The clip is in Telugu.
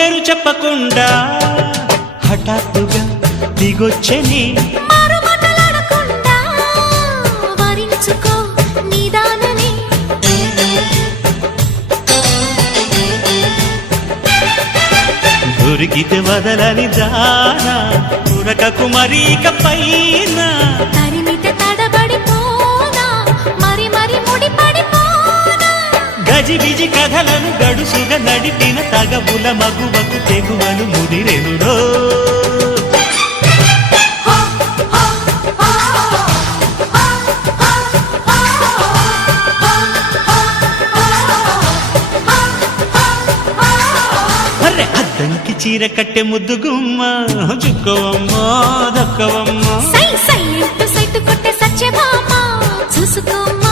పేరు చెప్పకుండా హఠాత్తుగా దిగొచ్చని దొరికితే వదలని దానా ఉరకకు మరీక పైన తరిమితే తడబడిపోనా మరి మరి ముడిపడిపోనా గజిబిజి కథలను గడుసుగా నడిపిన తగబుల మగువకు తెగువను ముదిరెనురో అద్దంకి చీర కట్టె ముద్దు గుమ్మ చుక్కవమ్మా దక్కవమ్మా సై సై కొట్టే సత్యభామ చూసుకో